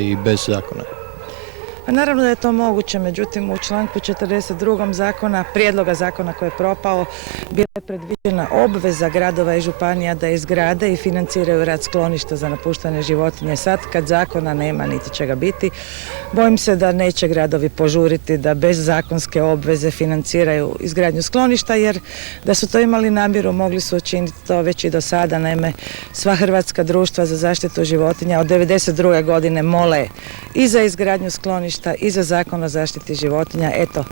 i bez zakona? Pa naravno da je to moguće, međutim u članku 42. zakona, prijedloga zakona koji je propao, bila je predviđena obveza gradova i županija da izgrade i financiraju rad skloništa za napuštene životinje. Sad kad zakona nema, niti će ga biti, bojim se da neće gradovi požuriti da bez zakonske obveze financiraju izgradnju skloništa, jer da su to imali namjeru mogli su učiniti to već i do sada. Naime, sva hrvatska društva za zaštitu životinja od 1992. godine mole i za izgradnju skloništa i za zakon o zaštiti životinja. Eto,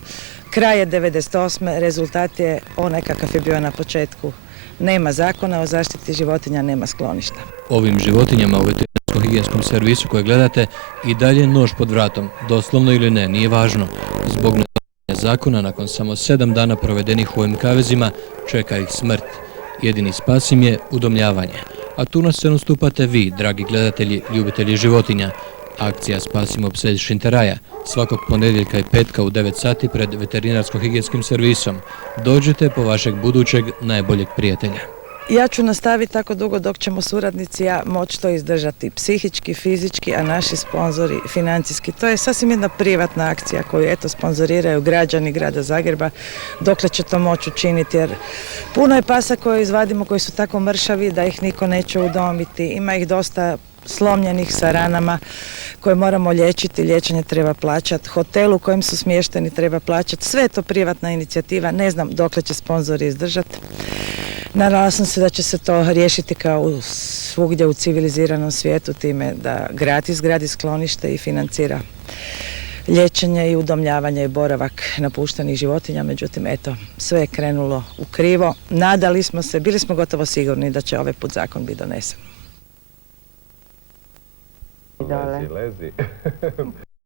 kraj je 98. rezultat je onaj kakav je bio na početku. Nema zakona o zaštiti životinja, nema skloništa. Ovim životinjama u veterinarsko-higijenskom servisu koje gledate i dalje nož pod vratom, doslovno ili ne, nije važno. Zbog nedonošenja zakona, nakon samo 7 dana provedenih u ovim kavezima, čeka ih smrt. Jedini spas im je udomljavanje. A tu na scenu stupate vi, dragi gledatelji, ljubitelji životinja. Akcija Spasimo pse iz Šinteraja svakog ponedjeljka i petka u 9 sati pred veterinarsko-higijenskim servisom. Dođite po vašeg budućeg najboljeg prijatelja. Ja ću nastaviti tako dugo dok ćemo suradnici ja moći to izdržati psihički, fizički, a naši sponzori financijski. To je sasvim jedna privatna akcija koju eto sponzoriraju građani grada Zagreba, dokle će to moći učiniti, jer puno je pasa koje izvadimo koji su tako mršavi da ih niko neće udomiti. Ima ih dosta slomljenih sa ranama koje moramo liječiti, liječenje treba plaćati, hotel u kojem su smješteni treba plaćati, sve je to privatna inicijativa, ne znam dokle će sponzori izdržati. Nadala sam se da će se to riješiti kao svugdje u civiliziranom svijetu time da grad izgradi sklonište i financira liječenje i udomljavanje i boravak napuštenih životinja, međutim eto, sve je krenulo u krivo. Nadali smo se, bili smo gotovo sigurni da će ovaj put zakon biti donesen. Lezi.